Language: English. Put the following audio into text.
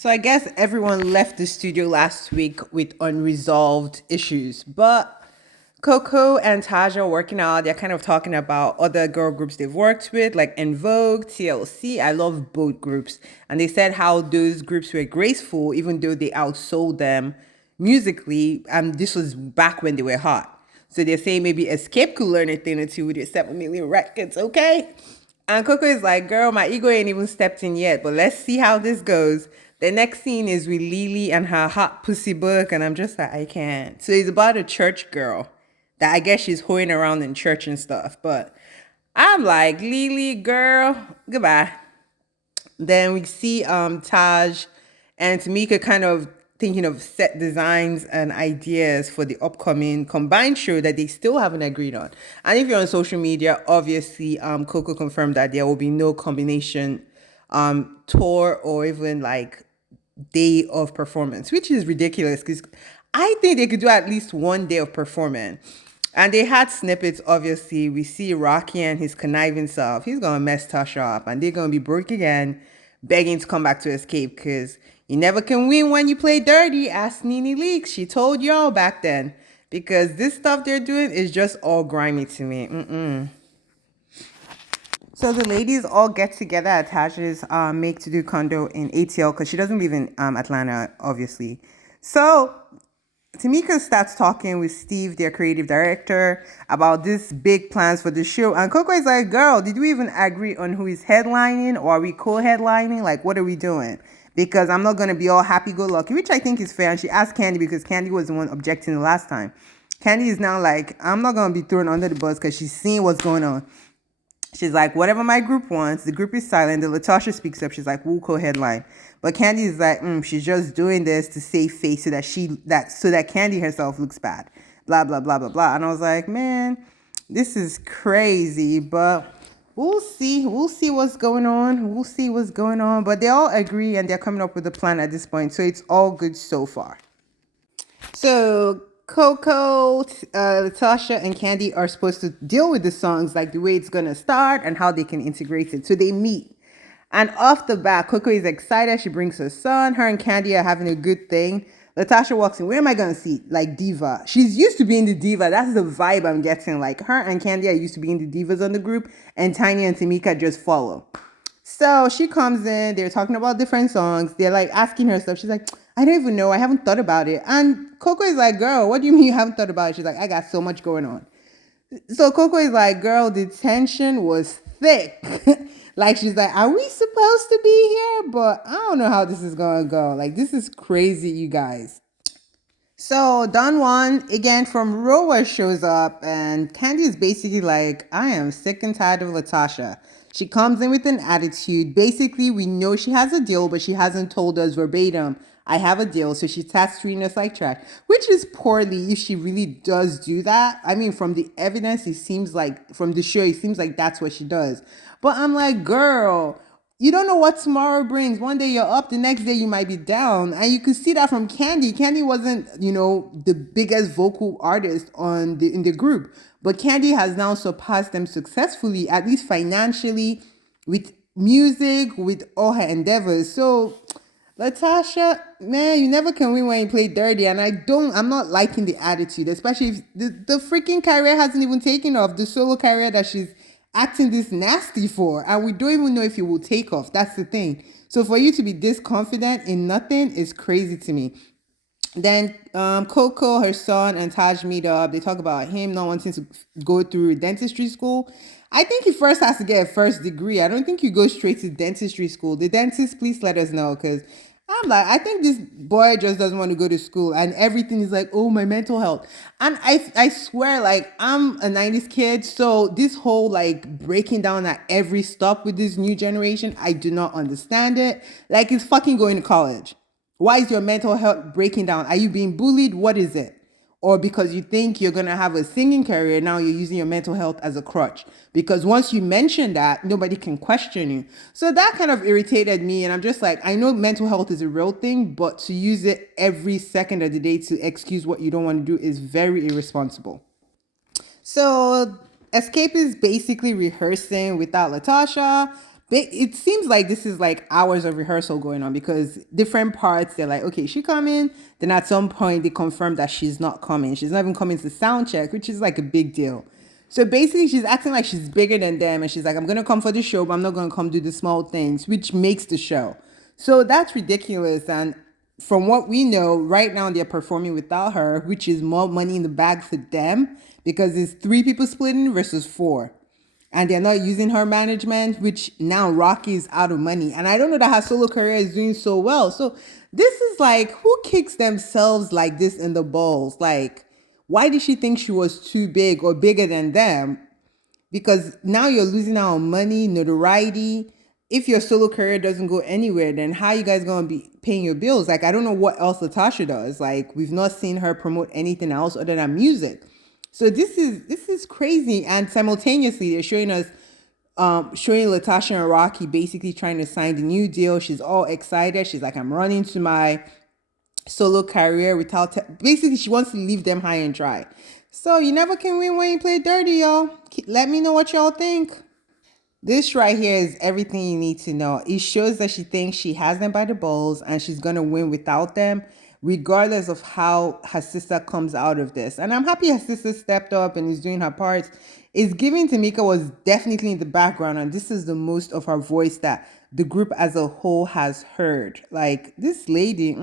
So I guess everyone left the studio last week with unresolved issues, but Coco and Taj are working out. They're kind of talking about other girl groups they've worked with, like En Vogue, TLC. I love both groups. And they said how those groups were graceful, even though they outsold them musically. And this was back when they were hot. So they're saying maybe Xscape could learn a thing or two with your 7 million records, okay? And Coco is like, girl, my ego ain't even stepped in yet, but let's see how this goes. The next scene is with Lily and her hot pussy book, and I'm just like, I can't. So it's about a church girl that I guess she's hoeing around in church and stuff. But I'm like, Lily, girl, goodbye. Then we see Taj and Tamika kind of thinking of set designs and ideas for the upcoming combined show that they still haven't agreed on. And if you're on social media, obviously Coco confirmed that there will be no combination tour or even like day of performance, which is ridiculous because I think they could do at least one day of performance. And they had snippets, obviously. We see Rocky and his conniving self. He's going to mess Tasha up. And they're going to be broke again, begging to come back to Xscape because you never can win when you play dirty. Ask Nene Leakes. She told y'all back then. Because this stuff they're doing is just all grimy to me. So the ladies all get together at Tasha's make to do condo in ATL because she doesn't live in Atlanta, obviously. So Tamika starts talking with Steve, their creative director, about this big plans for the show. And Coco is like, girl, did we even agree on who is headlining or are we co-headlining? Like, what are we doing? Because I'm not going to be all happy-go-lucky, which I think is fair. And she asked Candy because Candy was the one objecting the last time. Candy is now like, I'm not going to be thrown under the bus because she's seeing what's going on. She's like, whatever my group wants. The group is silent. The Latasha speaks up. She's like, we'll co-headline. But Candy is like, she's just doing this to save face so that Candy herself looks bad. Blah, blah, blah, blah, blah. And I was like, man, this is crazy. But we'll see. We'll see what's going on. We'll see what's going on. But they all agree and they're coming up with a plan at this point. So it's all good so far. So Coco, Latasha, and Candy are supposed to deal with the songs, like the way it's going to start and how they can integrate it. So they meet. And off the bat, Coco is excited. She brings her son. Her and Candy are having a good thing. Latasha walks in. Where am I going to sit? Like diva. She's used to being the diva. That's the vibe I'm getting. Like her and Candy are used to being the divas on the group. And Tiny and Tamika just follow. So she comes in. They're talking about different songs. They're like asking her stuff. She's like, I don't even know. I haven't thought about it. And Coco is like, girl, what do you mean you haven't thought about it? She's like, I got so much going on. So Coco is like, girl, the tension was thick. Like, she's like, are we supposed to be here? But I don't know how this is going to go. Like, this is crazy, you guys. So Don Juan, again from Roa, shows up. And Candy is basically like, I am sick and tired of Latasha. She comes in with an attitude. Basically, we know she has a deal, but she hasn't told us verbatim, I have a deal. So she starts treating us like trash, which is poorly if she really does do that. I mean, from the evidence, it seems like, from the show, it seems like that's what she does. But I'm like, girl, you don't know what tomorrow brings. One day you're up, the next day you might be down. And you could see that from Candy. Candy wasn't, the biggest vocal artist in the group. But Candy has now surpassed them successfully, at least financially, with music, with all her endeavors. So Latasha, man, you never can win when you play dirty. And I'm not liking the attitude, especially if the freaking career hasn't even taken off. The solo career that she's acting this nasty for. And we don't even know if it will take off. That's the thing. So for you to be this confident in nothing is crazy to me. Then Coco, her son, and Taj meet up. They talk about him not wanting to go through dentistry school. I think he first has to get a first degree. I don't think you go straight to dentistry school. The dentist, please let us know, because I'm like, I think this boy just doesn't want to go to school, and everything is like, oh, my mental health. And I swear, like, I'm a 90s kid, so this whole like breaking down at every stop with this new generation, I do not understand it. Like, it's fucking going to college. Why is your mental health breaking down? Are you being bullied? What is it? Or because you think you're going to have a singing career, now you're using your mental health as a crutch. Because once you mention that, nobody can question you. So that kind of irritated me. And I'm just like, I know mental health is a real thing, but to use it every second of the day to excuse what you don't want to do is very irresponsible. So Xscape is basically rehearsing without Latasha. It seems like this is like hours of rehearsal going on because different parts, they're like, okay, she coming. Then at some point they confirm that she's not coming. She's not even coming to sound check, which is like a big deal. So basically she's acting like she's bigger than them, and she's like, I'm gonna come for the show, but I'm not gonna come do the small things, which makes the show. So that's ridiculous. And from what we know, right now they're performing without her, which is more money in the bag for them because it's three people splitting versus four, and they're not using her management, which now Rocky is out of money. And I don't know that her solo career is doing so well. So this is like, who kicks themselves like this in the balls? Like, why did she think she was too big or bigger than them? Because now you're losing out on money, notoriety. If your solo career doesn't go anywhere, then how are you guys going to be paying your bills? Like, I don't know what else Latasha does. Like, we've not seen her promote anything else other than music. So this is crazy. And simultaneously, they're showing us, showing Latasha and Rocky basically trying to sign the new deal. She's all excited. She's like, I'm running to my solo career without basically she wants to leave them high and dry. So you never can win when you play dirty, y'all. Let me know what y'all think. This right here is everything you need to know. It shows that she thinks she has them by the balls and she's going to win without them, regardless of how her sister comes out of this. And I'm happy her sister stepped up and is doing her part. It's giving Tamika was definitely in the background, and this is the most of her voice that the group as a whole has heard. Like, this lady,